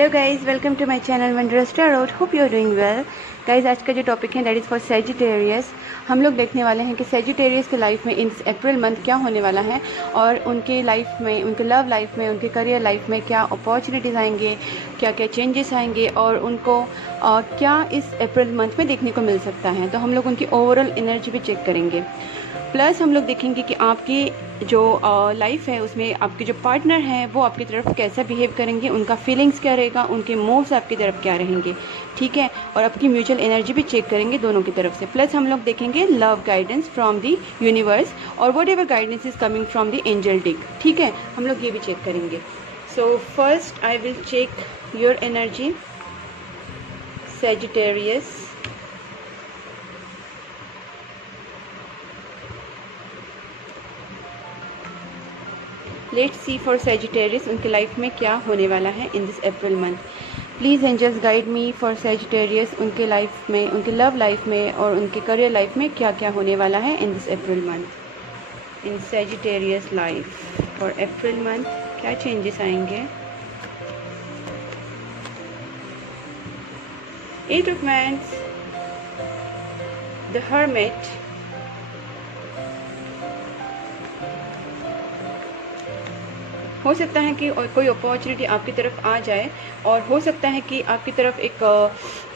Hello guys, welcome to my channel wondrous tarot. Hope you are doing well. Guys, आज का जो topic है that is for Sagittarius. हम लोग देखने वाले हैं कि सैजिटेरियस के लाइफ में इन अप्रैल मंथ क्या होने वाला है और उनके लाइफ में, उनके लव लाइफ में, उनके करियर लाइफ में क्या अपॉर्चुनिटीज़ आएंगे, क्या क्या चेंजेस आएंगे और उनको क्या इस अप्रैल मंथ में देखने को मिल सकता है। तो हम लोग उनकी ओवरऑल एनर्जी भी चेक करेंगे। प्लस हम लोग देखेंगे कि आपकी जो लाइफ है उसमें आपके जो पार्टनर हैं वो आपकी तरफ कैसा बिहेव करेंगे, उनका फीलिंग्स क्या रहेगा, उनके मूव्स आपकी तरफ क्या रहेंगे, ठीक है। और आपकी म्यूचुअल एनर्जी भी चेक करेंगे दोनों की तरफ से। प्लस हम लोग देखेंगे love guidance from the universe और whatever guidance is coming from the angel deck, ठीक है। हम लोग ये भी चेक करेंगे। So first I will check your energy Sagittarius. Let's see for Sagittarius उनके लाइफ में क्या होने वाला है in this April month. Please angels guide me for Sagittarius उनके लाइफ में, उनके लव लाइफ में और उनके करियर लाइफ में क्या क्या होने वाला है in this April month. In Sagittarius life for April month क्या चेंजेस आएंगे। 8 of Wands, the Hermit, हो सकता है कि कोई अपॉर्चुनिटी आपकी तरफ आ जाए और हो सकता है कि आपकी तरफ एक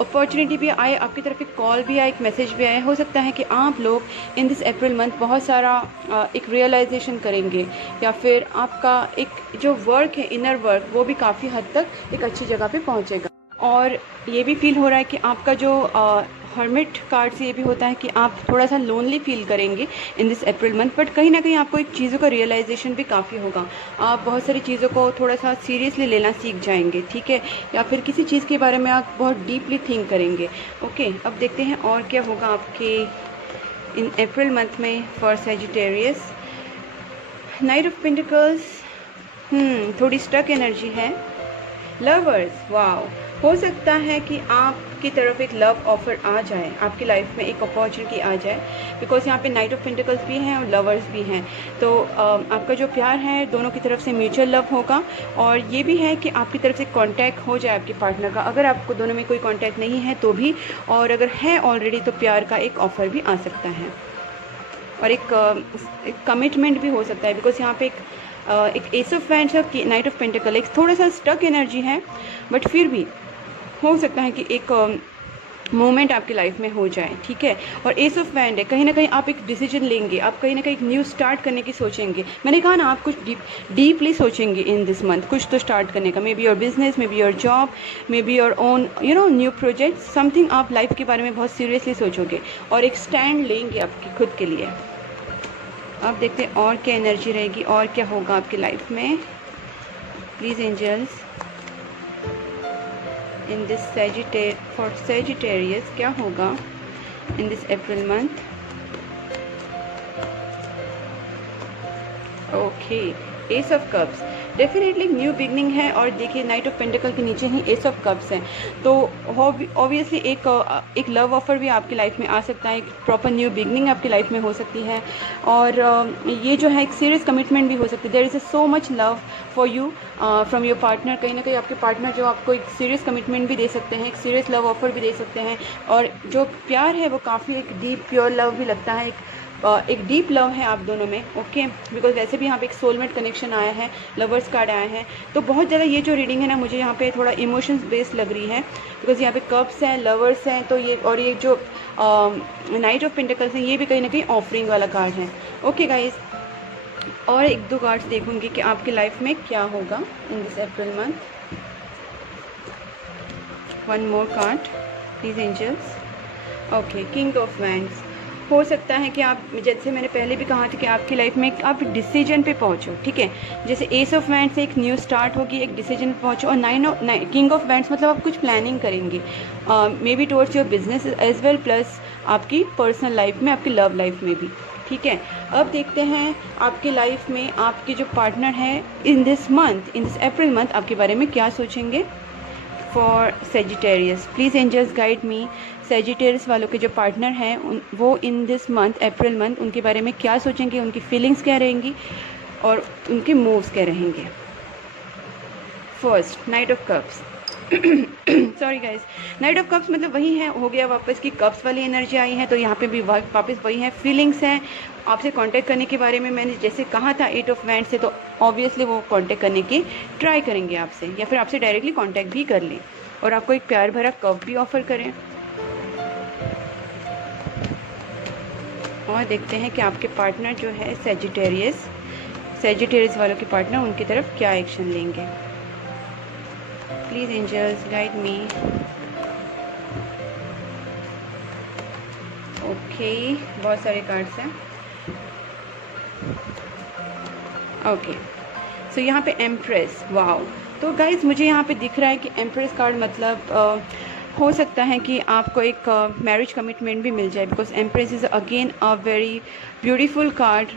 अपॉर्चुनिटी भी आए, आपकी तरफ एक कॉल भी आए, एक मैसेज भी आए। हो सकता है कि आप लोग इन दिस अप्रैल मंथ बहुत सारा एक रियलाइजेशन करेंगे या फिर आपका एक जो वर्क है, इनर वर्क, वो भी काफ़ी हद तक एक अच्छी जगह पे पहुंचेगा। और ये भी फील हो रहा है कि आपका जो हर्मिट कार्ड से ये भी होता है कि आप थोड़ा सा लोनली फील करेंगे इन दिस अप्रैल मंथ, बट कहीं ना कहीं आपको एक चीज़ों का रियलाइजेशन भी काफ़ी होगा। आप बहुत सारी चीज़ों को थोड़ा सा सीरियसली लेना सीख जाएंगे, ठीक है, या फिर किसी चीज़ के बारे में आप बहुत डीपली थिंक करेंगे। ओके, अब देखते हैं और क्या होगा आपके इन अप्रैल मंथ में for Sagittarius. Night of pentacles, थोड़ी स्टक एनर्जी है। लवर्स, वाओ, हो सकता है कि आपकी तरफ एक लव ऑफर आ जाए, आपकी लाइफ में एक अपॉर्चुनिटी आ जाए, बिकॉज यहाँ पे नाइट ऑफ पेंटिकल्स भी हैं और लवर्स भी हैं। तो आपका जो प्यार है दोनों की तरफ से म्यूचुअल लव होगा और ये भी है कि आपकी तरफ से कांटेक्ट हो जाए आपके पार्टनर का, अगर आपको दोनों में कोई कांटेक्ट नहीं है तो भी, और अगर है ऑलरेडी तो प्यार का एक ऑफ़र भी आ सकता है और एक कमिटमेंट भी हो सकता है, बिकॉज यहाँ पे एक एस ऑफ वैंड्स और नाइट ऑफ पेंटिकल एक थोड़ा सा स्टक एनर्जी है, बट फिर भी हो सकता है कि एक मोमेंट आपकी लाइफ में हो जाए, ठीक है। और एस ऑफ वैंड है, कहीं ना कहीं आप एक डिसीजन लेंगे, आप कहीं ना कहीं एक न्यू स्टार्ट करने की सोचेंगे। मैंने कहा ना, आप कुछ डीपली सोचेंगे इन दिस मंथ, कुछ तो स्टार्ट करने का, may be your business, may be your job, may be your own new project, something. आप लाइफ के बारे में बहुत सीरियसली सोचोगे और एक स्टैंड लेंगे आपकी खुद के लिए। अब देखते हैं और क्या एनर्जी रहेगी और क्या होगा आपकी लाइफ में। Please angels in this for Sagittarius क्या होगा in this April month. Okay, ace of cups, definitely new beginning है और देखिए नाइट ऑफ पेंटिकल के नीचे ही एस ऑफ कप्स हैं, तो ऑब्वियसली एक लव ऑफर भी आपकी लाइफ में आ सकता है, एक प्रॉपर न्यू बिगनिंग आपकी लाइफ में हो सकती है और ये जो है एक सीरियस कमिटमेंट भी हो सकती है। There is so much love for you from your partner. कहीं ना कहीं आपके पार्टनर जो आपको एक सीरियस कमिटमेंट भी दे सकते हैं, एक सीरियस लव ऑफर भी दे सकते हैं और जो प्यार है वो काफ़ी एक डीप प्योर लव भी लगता है, एक डीप लव है आप दोनों में। ओके, बिकॉज वैसे भी यहाँ पे एक सोलमेट कनेक्शन आया है, लवर्स कार्ड आया है, तो बहुत ज़्यादा ये जो रीडिंग है ना, मुझे यहाँ पे थोड़ा इमोशंस बेस्ड लग रही है, बिकॉज यहाँ पे कप्स हैं, लवर्स हैं, तो ये और ये जो नाइट ऑफ पेंटिकल्स हैं ये भी कहीं ना कहीं ऑफरिंग वाला कार्ड है। ओके गाइज, और एक दो कार्ड्स देखूंगी कि आपकी लाइफ में क्या होगा in this April month. One more card please angels. Okay, king of wands, हो सकता है कि आप, जैसे मैंने पहले भी कहा था कि आपकी लाइफ में आप डिसीजन पे पहुंचो, ठीक है। जैसे एस ऑफ वैंड्स से एक न्यू स्टार्ट होगी, एक डिसीजन पे पहुंचो, और किंग ऑफ वैंड्स मतलब आप कुछ प्लानिंग करेंगे, maybe towards your business as well, plus आपकी पर्सनल लाइफ में, आपकी लव लाइफ में भी, ठीक है। अब देखते हैं आपकी लाइफ में आपके जो पार्टनर हैं in this month, in this April month, आपके बारे में क्या सोचेंगे for Sagittarius. Please angels guide me, Sagittarius वालों के जो पार्टनर हैं वो in this month April month उनके बारे में क्या सोचेंगे, उनकी फीलिंग्स क्या रहेंगी और उनके मूव्स क्या रहेंगे। First, night of cups, sorry guys, night of cups मतलब वही है, हो गया वापस की कप्स वाली एनर्जी आई है, तो यहाँ पे भी वापस वही है, फीलिंग्स हैं आपसे कांटेक्ट करने के बारे में। मैंने जैसे कहा था 8 ऑफ वैंड से, तो ऑब्वियसली वो कांटेक्ट करने की ट्राई करेंगे आपसे, या फिर आपसे डायरेक्टली कांटेक्ट भी कर लें और आपको एक प्यार भरा कप भी ऑफर करें। और देखते हैं कि आपके पार्टनर जो है सेजिटेरियस वालों के पार्टनर उनकी तरफ क्या एक्शन लेंगे। Please angels guide me. Okay, बहुत सारे कार्ड्स हैं। ओके, सो यहाँ पे एम्प्रेस, वाओ। तो गाइज मुझे यहाँ पे दिख रहा है कि एम्प्रेस कार्ड मतलब हो सकता है कि आपको एक मैरिज कमिटमेंट भी मिल जाए, because empress is again a very beautiful card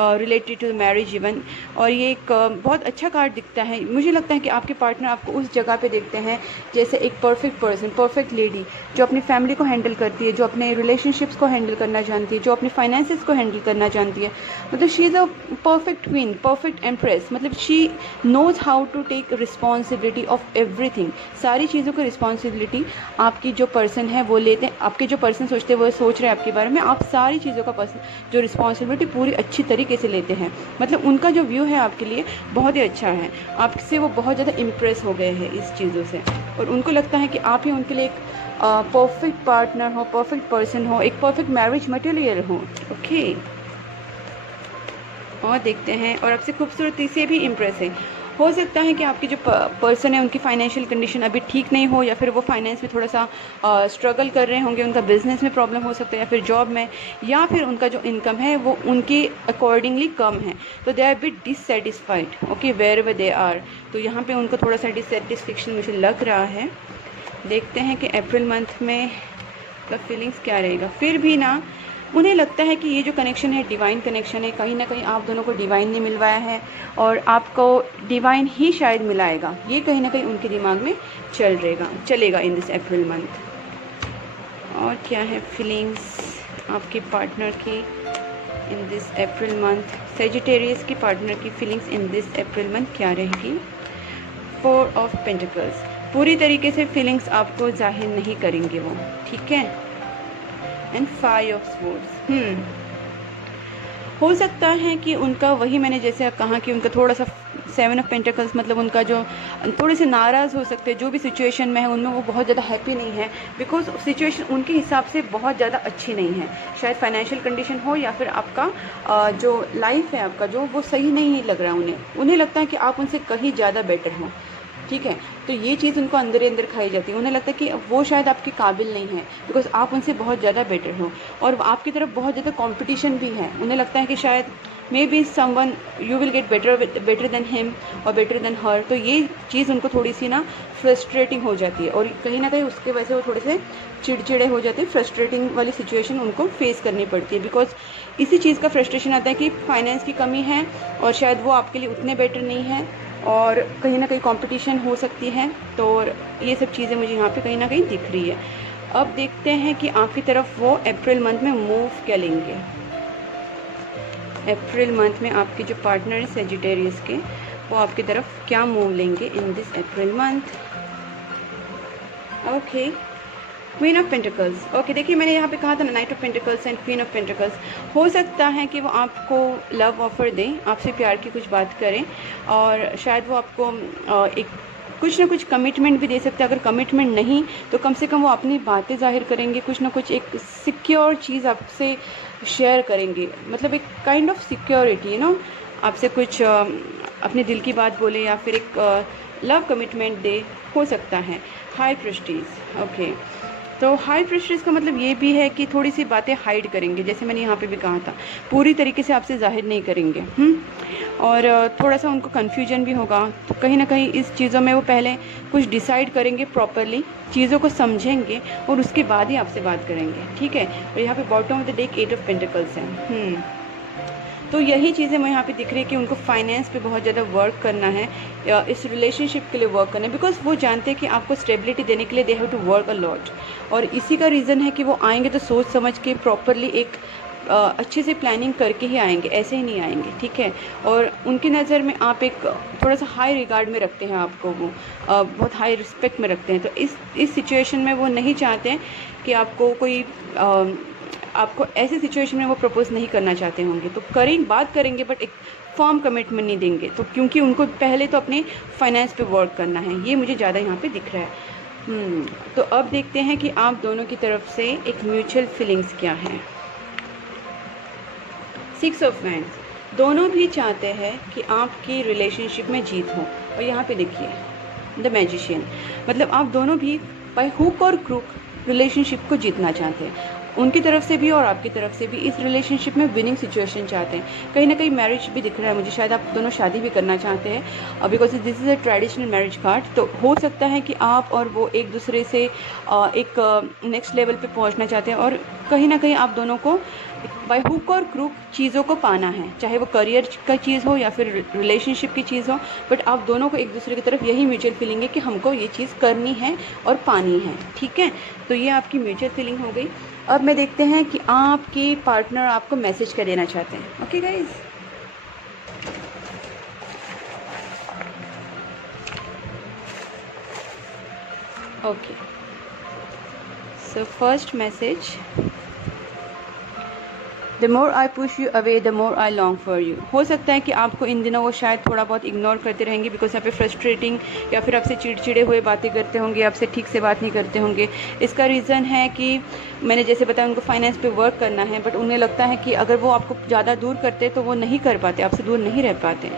related to marriage even. और ये एक बहुत अच्छा कार्ड दिखता है। मुझे लगता है कि आपके पार्टनर आपको उस जगह पे देखते हैं जैसे एक परफेक्ट पर्सन, परफेक्ट लेडी, जो अपनी फैमिली को हैंडल करती है, जो अपने रिलेशनशिप्स को हैंडल करना जानती है, जो अपने फाइनेंसेस को हैंडल करना जानती है। मतलब she is a perfect queen, perfect empress. मतलब she knows how to take responsibility of everything. सारी चीज़ों की रिस्पॉन्सिबिलिटी आपकी जो पर्सन है वो लेते हैं। आपके जो पर्सन सोचते हैं वो सोच रहे हैं आपके बारे में, आप सारी चीज़ों का जो रिस्पॉन्सिबिलिटी पूरी अच्छी तरीके से लेते हैं। मतलब उनका जो व्यू है आपके लिए बहुत ही अच्छा है, आपसे वो बहुत ज़्यादा इम्प्रेस हो गए हैं इस चीज़ों से, और उनको लगता है कि आप ही उनके लिए एक परफेक्ट पार्टनर हो, परफेक्ट पर्सन हो, एक परफेक्ट मैरिज मटेरियल हो। ओके, और देखते हैं, और आपसे खूबसूरती से भी इम्प्रेस है। हो सकता है कि आपकी जो पर्सन है उनकी फाइनेंशियल कंडीशन अभी ठीक नहीं हो, या फिर वो फाइनेंस में थोड़ा सा स्ट्रगल कर रहे होंगे, उनका बिजनेस में प्रॉब्लम हो सकता है, या फिर जॉब में, या फिर उनका जो इनकम है वो उनके अकॉर्डिंगली कम है, तो they are bit dissatisfied. Okay, where way they are, तो यहाँ पे उनको थोड़ा सा डिससेटिस्फेक्शन मुझे लग रहा है। देखते हैं कि अप्रैल मंथ में मतलब फीलिंग्स क्या रहेगा। फिर भी ना उन्हें लगता है कि ये जो कनेक्शन है डिवाइन कनेक्शन है, कहीं ना कहीं आप दोनों को डिवाइन ने मिलवाया है, और आपको डिवाइन ही शायद मिलाएगा, ये कहीं ना कहीं उनके दिमाग में चलेगा इन दिस अप्रैल मंथ। और क्या है फीलिंग्स आपके पार्टनर की इन दिस अप्रैल मंथ, सेजिटेरियस की पार्टनर की feelings in this April month क्या रहेगी। 4 ऑफ पेंटिकल्स, पूरी तरीके से फीलिंग्स आपको जाहिर नहीं करेंगे वो, ठीक है। एंड 5 ऑफ स्वॉर्ड्स, हो सकता है कि उनका वही मैंने जैसे कहा कि उनका थोड़ा सा 7 ऑफ पेंटिकल्स, मतलब उनका जो थोड़े से नाराज़ हो सकते हैं जो भी सिचुएशन में है उनमें, वो बहुत ज़्यादा हैप्पी नहीं है, बिकॉज सिचुएशन उनके हिसाब से बहुत ज़्यादा अच्छी नहीं है। शायद फाइनेंशियल कंडीशन हो, या फिर आपका जो लाइफ है आपका जो वो सही नहीं लग रहा है उन्हें लगता है कि आप उनसे कहीं ज़्यादा बेटर हो, ठीक है। तो ये चीज़ उनको अंदर ही अंदर खाई जाती है। उन्हें लगता है कि वो शायद आपके काबिल नहीं है, बिकॉज आप उनसे बहुत ज़्यादा बेटर हो, और आपकी तरफ बहुत ज़्यादा कंपटीशन भी है। उन्हें लगता है कि शायद may be someone you will get better than him और बेटर देन हर। तो ये चीज़ उनको थोड़ी सी ना फ्रस्ट्रेटिंग हो जाती है, और कहीं ना कहीं उसके वजह से वो थोड़े से चिड़चिड़े हो जाते हैं। फ्रस्ट्रेटिंग वाली सिचुएशन उनको फेस करनी पड़ती है, बिकॉज इसी चीज़ का फ्रस्ट्रेशन आता है कि फाइनेंस की कमी है, और शायद वो आपके लिए उतने बेटर नहीं है, और कहीं ना कहीं कंपटीशन हो सकती है। तो ये सब चीज़ें मुझे यहाँ पे कहीं ना कहीं दिख रही है। अब देखते हैं कि आपकी तरफ वो अप्रैल मंथ में मूव क्या लेंगे। अप्रैल मंथ में आपके जो पार्टनर है सेजिटेरियस के, वो आपकी तरफ क्या मूव लेंगे इन this April month. Okay, queen of pentacles. Okay, देखिए मैंने यहाँ पे कहा था ना, night of pentacles and queen of pentacles. हो सकता है कि वो आपको लव ऑफर दें, आपसे प्यार की कुछ बात करें, और शायद वो आपको एक कुछ ना कुछ कमिटमेंट भी दे सकते हैं। अगर कमिटमेंट नहीं तो कम से कम वो अपनी बातें जाहिर करेंगे, कुछ ना कुछ एक सिक्योर चीज़ आपसे शेयर करेंगे, मतलब एक kind of security, you know, आपसे कुछ अपने दिल की बात बोले, या फिर एक लव कमिटमेंट दे, हो सकता है। हाई प्रेस्टीज, ओके, तो हाई प्रेस्टीज का मतलब ये भी है कि थोड़ी सी बातें हाइड करेंगे, जैसे मैंने यहाँ पे भी कहा था, पूरी तरीके से आपसे जाहिर नहीं करेंगे। और थोड़ा सा उनको कन्फ्यूजन भी होगा, तो कहीं ना कहीं इस चीज़ों में वो पहले कुछ डिसाइड करेंगे, प्रॉपरली चीज़ों को समझेंगे, और उसके बाद ही आपसे बात करेंगे, ठीक है। और यहाँ पे bottom of the deck 8 of pentacles हैं। तो यही चीज़ें मैं यहाँ पे दिख रही है कि उनको फाइनेंस पे बहुत ज़्यादा वर्क करना है, इस रिलेशनशिप के लिए वर्क करना है, बिकॉज वो जानते हैं कि आपको स्टेबिलिटी देने के लिए they have to work a lot. और इसी का रीज़न है कि वो आएंगे तो सोच समझ के प्रॉपरली एक अच्छे से प्लानिंग करके ही आएंगे, ऐसे ही नहीं आएंगे, ठीक है। और उनकी नज़र में आप एक थोड़ा सा हाई रिगार्ड में रखते हैं आपको, वो बहुत हाई रिस्पेक्ट में रखते हैं। तो इस सिचुएशन में वो नहीं चाहते हैं कि आपको कोई आपको ऐसी सिचुएशन में वो प्रपोज़ नहीं करना चाहते होंगे। तो बात करेंगे बट एक फर्म कमिटमेंट नहीं देंगे, तो क्योंकि उनको पहले तो अपने फाइनेंस पे वर्क करना है, ये मुझे ज़्यादा यहाँ पे दिख रहा है। तो अब देखते हैं कि आप दोनों की तरफ से एक म्यूचुअल फीलिंग्स क्या है। 6 ऑफ वैंड्स, दोनों भी चाहते हैं कि आपकी रिलेशनशिप में जीत हो। और यहाँ पे देखिए द मैजिशियन, मतलब आप दोनों भी बाय हुक और क्रूक रिलेशनशिप को जीतना चाहते हैं। उनकी तरफ से भी और आपकी तरफ से भी इस रिलेशनशिप में विनिंग सिचुएशन चाहते हैं। कहीं ना कहीं मैरिज भी दिख रहा है मुझे, शायद आप दोनों शादी भी करना चाहते हैं, because this is a traditional marriage card. तो हो सकता है कि आप और वो एक दूसरे से एक नेक्स्ट लेवल पे पहुंचना चाहते हैं, और कहीं ना कहीं आप दोनों को बाय हुक और क्रूक चीज़ों को पाना है, चाहे वो करियर का चीज़ हो या फिर रिलेशनशिप की चीज़ हो। बट आप दोनों को एक दूसरे की तरफ यही म्यूचुअल फीलिंग है कि हमको ये चीज़ करनी है और पानी है, ठीक है। तो ये आपकी म्यूचुअल फीलिंग हो गई। अब मैं देखते हैं कि आपके पार्टनर आपको मैसेज क्या देना चाहते हैं। Okay guys, okay, so first message, the more I push you away the more I long for you. हो सकता है कि आपको इन दिनों वो शायद थोड़ा बहुत इग्नोर करते रहेंगे, बिकॉज यहाँ पे फ्रस्ट्रेटिंग या फिर आपसे चिड़चिड़े हुए बातें करते होंगे, आपसे ठीक से बात नहीं करते होंगे। इसका रीज़न है कि मैंने जैसे बताया उनको फाइनेंस पे वर्क करना है, बट उन्हें लगता है कि अगर वो आपको ज़्यादा दूर करते तो वो नहीं कर पाते, आपसे दूर नहीं रह पाते।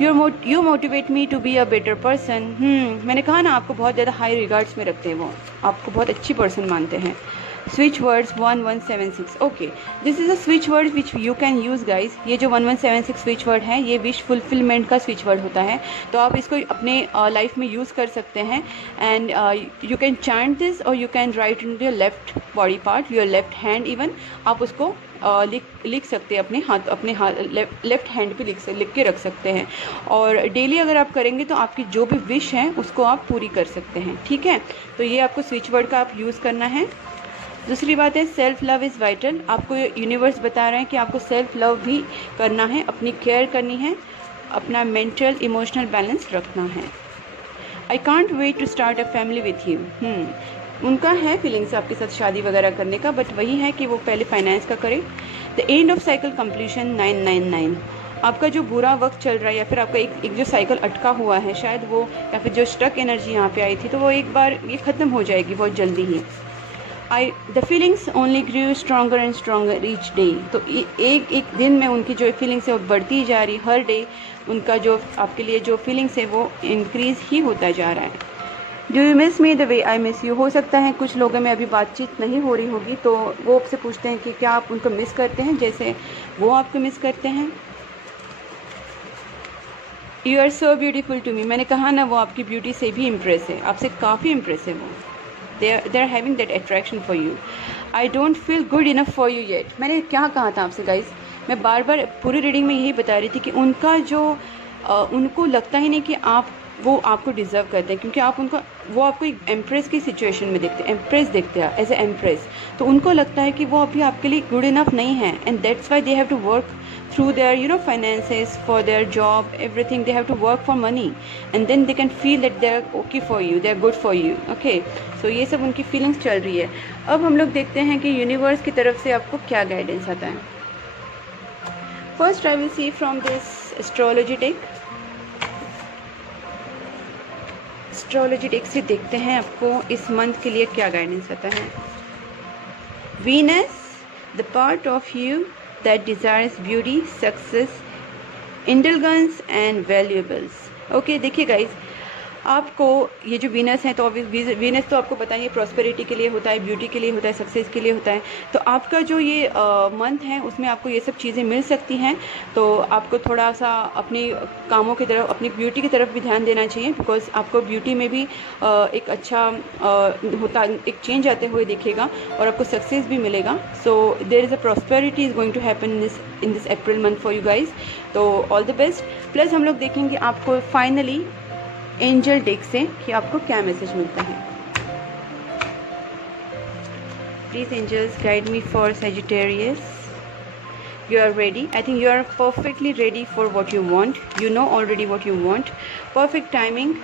You motivate me to be a better person. मैंने कहा ना, आपको बहुत ज़्यादा हाई रिगार्ड्स में रखते हैं, वो आपको बहुत अच्छी पर्सन मानते हैं। Switch words 1176, okay, this is a switch word which you can use guys. ये जो 1176 स्विच वर्ड है, ये विश फुलफिलमेंट का स्विच वर्ड होता है, तो आप इसको अपने लाइफ में यूज़ कर सकते हैं। And you can chant this और you can write in your left body part, your left hand even, आप उसको लिख सकते हैं अपने हाथ लेफ्ट हैंड पे लिख के रख सकते हैं। और डेली अगर आप करेंगे तो आपकी जो भी विश है उसको आप पूरी कर सकते हैं, ठीक है। तो ये आपको स्विच वर्ड का आप यूज़ करना है। दूसरी बात है सेल्फ लव इज़ वाइटल। आपको यूनिवर्स बता रहे हैं कि आपको सेल्फ लव भी करना है, अपनी केयर करनी है, अपना मेंटल इमोशनल बैलेंस रखना है। I can't wait to start a family with you. उनका है फीलिंग्स आपके साथ शादी वगैरह करने का, बट वही है कि वो पहले फाइनेंस का करें। The end of cycle completion 999। आपका जो बुरा वक्त चल रहा है या फिर आपका एक जो साइकिल अटका हुआ है शायद वो, या फिर जो स्टक एनर्जी यहाँ पे आई थी, तो वो एक बार ये ख़त्म हो जाएगी बहुत जल्दी ही। The feelings only grow stronger and stronger each day. तो एक दिन में उनकी जो फीलिंग्स है वो बढ़ती ही जा रही, हर डे उनका जो आपके लिए जो फीलिंग्स है वो इंक्रीज़ ही होता जा रहा है। Do you miss me the way I miss you. हो सकता है कुछ लोगों में अभी बातचीत नहीं हो रही होगी, तो वो आपसे पूछते हैं कि क्या आप उनको मिस करते हैं जैसे वो आपको मिस करते हैं। You are so beautiful to me. मैंने कहा ना, वो आपकी ब्यूटी से भी इम्प्रेस है, आपसे काफ़ी इम्प्रेस है वो। they are having that attraction for you. I don't feel good enough for you yet. मैंने क्या कहा था आपसे गाइज, मैं बार बार पूरी रीडिंग में यही बता रही थी कि उनका जो उनको लगता ही नहीं कि वो आपको डिज़र्व करते हैं, क्योंकि वो आपको एक एम्प्रेस की सिचुएशन में देखते हैं, एम्प्रेस देखते हैं एज ए एम्प्रेस। तो उनको लगता है कि वो अभी आपके लिए गुड इनफ नहीं है, and that's why they have to work through their finances, for their job, everything. They have to work for money and then they can feel that they're okay for you, they're good for you. Okay, so ये सब उनकी feelings चल रही है। अब हम लोग देखते हैं कि यूनिवर्स की तरफ से आपको क्या गाइडेंस आता है। First I will see from this astrology deck. Astrology deck से देखते हैं आपको इस मंथ के लिए क्या गाइडेंस आता है। Venus, the part of you that desires beauty, success, indulgence and valuables. Okay, देखिए गाइज, आपको ये जो वीनस है, तो वीनस तो आपको पता है ये प्रॉस्पेरिटी के लिए होता है, ब्यूटी के लिए होता है, सक्सेस के लिए होता है। तो आपका जो ये मंथ है उसमें आपको ये सब चीज़ें मिल सकती हैं। तो आपको थोड़ा सा अपनी कामों की तरफ, अपनी ब्यूटी की तरफ भी ध्यान देना चाहिए, बिकॉज आपको ब्यूटी में भी एक अच्छा एक चेंज आते हुए दिखेगा और आपको सक्सेस भी मिलेगा। So there is a prosperity is going to happen in this April month for you guys. तो ऑल द बेस्ट। प्लस हम लोग देखेंगे आपको फाइनली एंजल डेक से कि आपको क्या मैसेज मिलता है। Please angels guide me for Sagittarius. you are ready. I think you are perfectly ready for what you want. You know already what you want. Perfect timing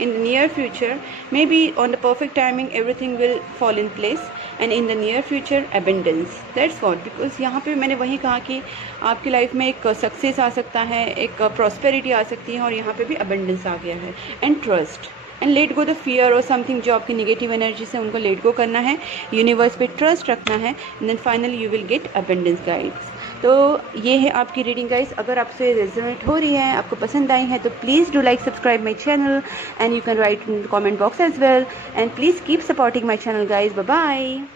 in the near future. Maybe on the perfect timing everything will fall in place, and in the near future abundance. That's what, because यहाँ पे मैंने वही कहा कि आपकी life में एक success आ सकता है, एक प्रॉस्पेरिटी आ सकती है, और यहाँ पे भी abundance आ गया है. And trust and let go the fear और समथिंग जो आपकी नेगेटिव एनर्जी से उनको लेट गो करना है, यूनिवर्स पे ट्रस्ट रखना है, and then finally you will get abundance guides. तो ये है आपकी रीडिंग गाइस. अगर आपसे रेजोनेट हो रही है, आपको पसंद आई है, तो please do like subscribe my channel and you can write in comment box as well, and please keep supporting my channel guys. Bye bye.